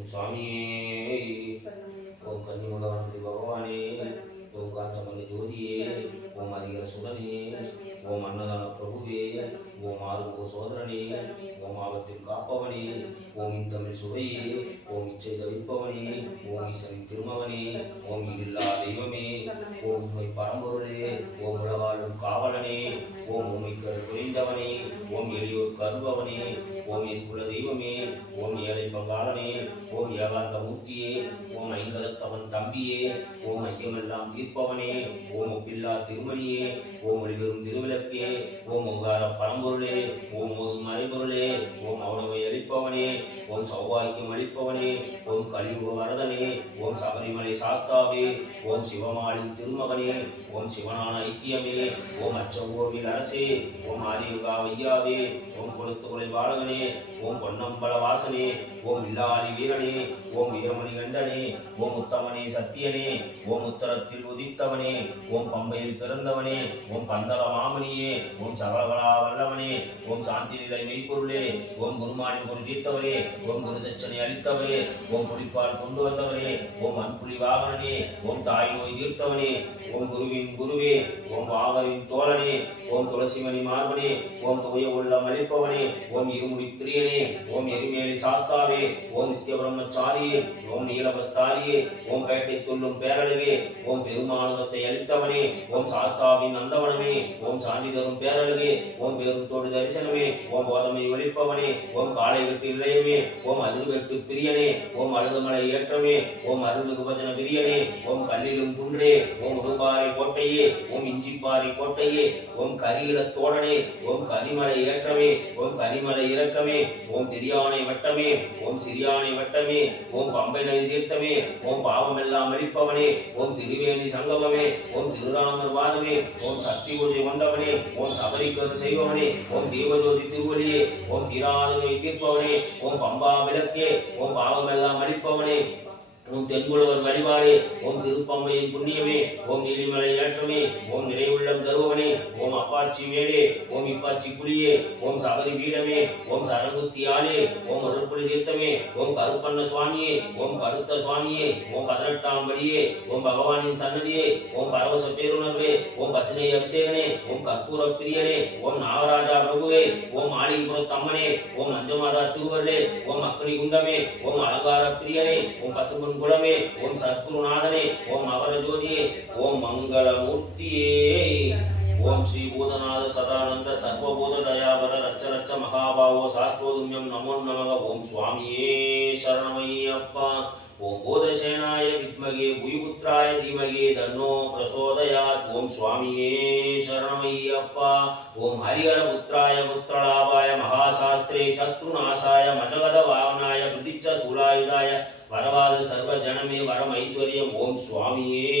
ஓம் சுவாமியே. ஓம் கன்னிமகவனபதி பகவானே. ஓம் காந்தமணி ஜோதியே. ஓம் அதிகர சுடனே. ஓம் அன்னதான பிரபுவே. ஓம் ஆறுமுக சோதரனே. ஓம் ஆபத்தில் காப்பவனே ஓம் இந்தமிழ் சுவையே ஓம் இச்சை தவிப்பவனே ஓம் திருமகனே ஓம் இல்லா தெய்வமே ஓம் உண்மை பரம்பொருளே ஓம் உலகாளும் காவலனே ஓம் உண்மைக்கரு புரிந்தவனே ஓம் எளியோர் கருபவனே ஓம் என் குல தெய்வமே ஓம் ஏழை பங்காளனே ஓம் ஏகாந்த மூர்த்தியே ஓம் ஐங்கரத்தவன் தம்பியே ஓம் ஐயமெல்லாம் தீர்ப்பவனே ஓம் ஒப்பில்லா திருமணியே ஓம் ஒளிவரும் திருவிளக்கே ஓம் ஓங்கார பரம்பொருளே ஓம் மறைபொருளே ஓம் அவனவை அளிப்பவனே ஓம் சௌபாக்கியம் அளிப்பவனே ஓம் கலியுக வரதனே ஓம் சபரிமலை சாஸ்தாவே ஓம் சிவமாளின் திருமகனே ஓம் சிவனான ஐக்கியமே ஓம் அச்சவோர்வில் அரசே ஓம் ஆதியுகா வையாவே ஓம் கொடுத்து கொலை பாலகனே ஓம் பொன்னம்பல வாசனே ஓம் இல்லாளி வீரனே ஓம் வீரமணி கண்டனே ஓம் உத்தமனே சத்தியனே ஓம் உத்தரத்தில் உதித்தவனே ஓம் பம்பையில் பிறந்தவனே ஓம் பந்தல மாமணியே ஓம் சகலகலா வல்லவனே ஓம் சாந்தி நிலை மெய்ப்பொருளே ஓம் குருமானின் குரு தீர்த்தவரே ஓம் குருதட்சணை அளித்தவரே ஓம் குறிப்பால் கொண்டு வந்தவரே ஓம் அன்புலி வாகனே ஓம் தாய் நோய் தீர்த்தவனே ஓம் குருவின் குருவே ஓம் வாகரின் தோழனே ஓம் துளசிமணி மார்பனே ஓம் தூய உள்ளம் அளிப்பவனே ஓம் இருமுடி பிரியனே ஓம் எருமேலி சாஸ்தாவே ஓம் நித்திய பிரம்மச்சாரியே ஓம் நீலபஸ்தாரியே ஓம் பேட்டை துள்ளும் பேரழகே ஓம் பெருமானுகத்தை அளித்தவனே ஓம் சாஸ்தாவின் அந்தவனமே ஓம் சாந்தி தரும் பேரழகே ஓம் பேருத்தோடு தரிசனமே ஓம் போதமை ஒழிப்பவனே ஓம் காலை வெட்டு இளையமே ஓம் அதிர்வெட்டு பிரியனே ஓம் அழுதுமலை ஏற்றமே ஓம் அருள்மிகு பஜன பிரியனே ஓம் கல்லிலும் குன்றே ஓம் உடும்பாறை கோட்டையே ஓம் இஞ்சிப்பாறை கோட்டையே ஓம் கரியில தோழனே ஓம் கரிமலை ஏற்றமே ஓம் கரிமலை இறக்கமே ஓம் பெரிய சிறியானை வட்டமே ஓம் சிறியானை வட்டமே ஓம் பம்பை நதி தீர்த்தமே ஓம் பாவமெல்லாம் அளிப்பவனே ஓம் திருவேணி சங்கமமே ஓம் திருராமர் வாதமே ஓம் சக்தி பூஜை கொண்டவனே ஓம் சபரிக்கரு செய்பவனே ஓம் தீபஜோதி திருவழியே ஓம் தீராதவை தீர்ப்பவனே ஓம் பம்பா விளக்கே ஓம் பாவமெல்லாம் அளிப்பவனே உன் தென்புலவர் வழிபாடே ஓம் திருப்பம்மையின் புண்ணியமே ஓம் நீலிமலை ஏற்றமே ஓம் நிறைவுள்ளம் தருவனே ஓம் அப்பாச்சி மேலே ஓம் இப்பாச்சி புலியே ஓம் சபரி பீடமே ஓம் சரங்குத்தி ஆளே ஓம் அருள்புலி தீர்த்தமே ஓம் கருப்பண்ண சுவாமியே ஓம் கருத்த சுவாமியே ஓம் பதினெட்டாம் படியே ஓம் பகவானின் சன்னதியே ஓம் பரவச பேருணர் பேருணர்வே ஓம் பசுனை அபிஷேகனே ஓம் கற்பூர பிரியனே ஓம் நாகராஜா பிரபுவே ஓம் ஆலிபுரத் அம்மனே ஓம் அஞ்சமாதா திருவருளே ஓம் அக்னி குண்டமே ஓம் அலங்கார பிரியனே ஓம் பசுமன் குலமே ஓம் சத்குருநாதனே ஓம் அவர ஜோதியே ஓம் மங்களமூர்த்தியே. ஓம் ஸ்ரீ பூதநாத சதானந்த சர்வபூத தயாவர ரச்ச ரச்ச மகாபாவோ சாஸ்திரோதுமியம் நமோ நமக. ஓம் சுவாமியே சரணமையப்பா ஓம் போதசேனாய வித்மகே புயுபுத்ராய தீமகே தன்னோ பிரசோதயாத். ஓம் சுவாமியே சரணமையப்பா ஓம் ஹரிஹர புத்ராய புத்திரலாபாய மகாசாஸ்திரே சத்ருநாசாய மஜகத வாவனாய புதிச்ச சூலாயுதாய வரவாத சர்வ ஜனமே வரம் ஐஸ்வர்யம் ஓம் சுவாமியே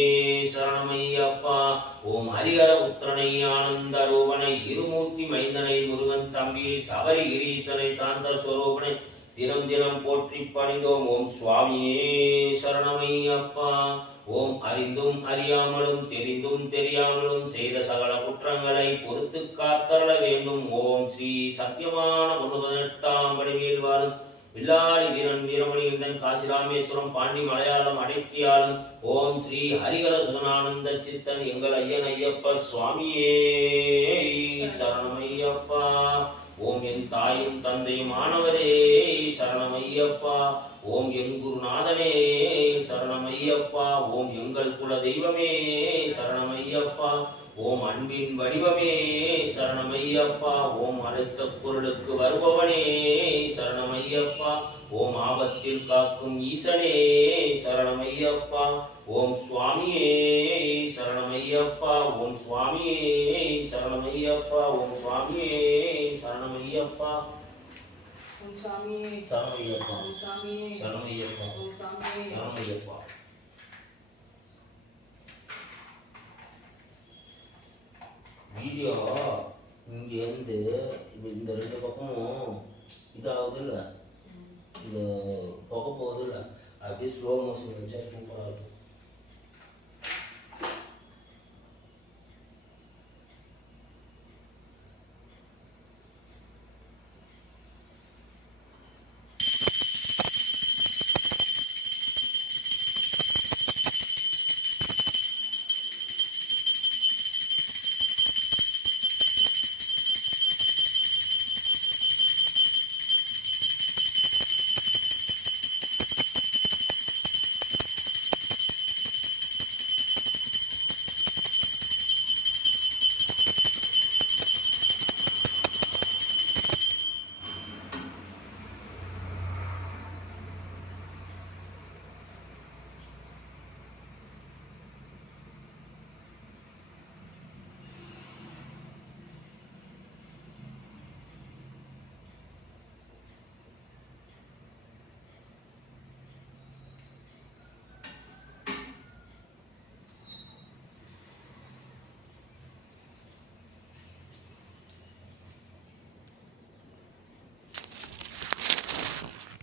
சரணமையப்பா ஓம் ஹரிஹர புத்திரனை ஆனந்த ரூபனை இருமூர்த்தி மைந்தனை முருகன் தம்பியை சபரி கிரீசனை சாந்த ஸ்வரூபனை தினம் தினம் போற்றி பணிந்தோம். ஓம் சுவாமியே சரணமை அப்பா. ஓம் அறிந்தும் அறியாமலும் தெரிந்தும் தெரியாமலும் செய்த சகல குற்றங்களை பொறுத்து காத்தரள வேண்டும். ஓம் ஸ்ரீ சத்தியமான ஒன்று பதினெட்டாம் படிமையில் வாழும் வில்லாளி வீரன் வீரமணிகண்டன் காசி ராமேஸ்வரம் பாண்டி மலையாளம் அடைத்தியாளன் ஓம் ஸ்ரீ ஹரிஹர சுதனானந்த சித்தன் எங்கள் ஐயன் ஐயப்ப சுவாமியே சரணமையப்பா. ஓம் என் தாயும் தந்தையும் ஆனவரே சரணமையப்பா. ஓம் என் குருநாதனே சரணமையப்பா. ஓம் எங்கள் குல தெய்வமே சரணமையப்பா. ஓம் அன்பின் வடிவமே சரணமையப்பா. ஓம் அழுத்த பொருளுக்கு வருபவனே சரணமையப்பா. ஓம் ஆபத்தில் காக்கும் ஈசனே சரணமையப்பா. ஓம் சுவாமியே சரணமையப்பா. ஓம் சுவாமியே சரணமையப்பா. ஓம் சுவாமியே சரணமையப்பா. சாமியே சரணமையப்பா ஓம் சாமியே சரணமையப்பா ஓம் சாமியே சரணமையப்பா வீடியோ இங்கேருந்து இந்த ரெண்டு பக்கமும் இதாகுது இல்லை? இந்த புகை போகுது இல்லை? அப்படியே ஸ்லோ மோஷன் வச்சா சூப்பராக இருக்கும்.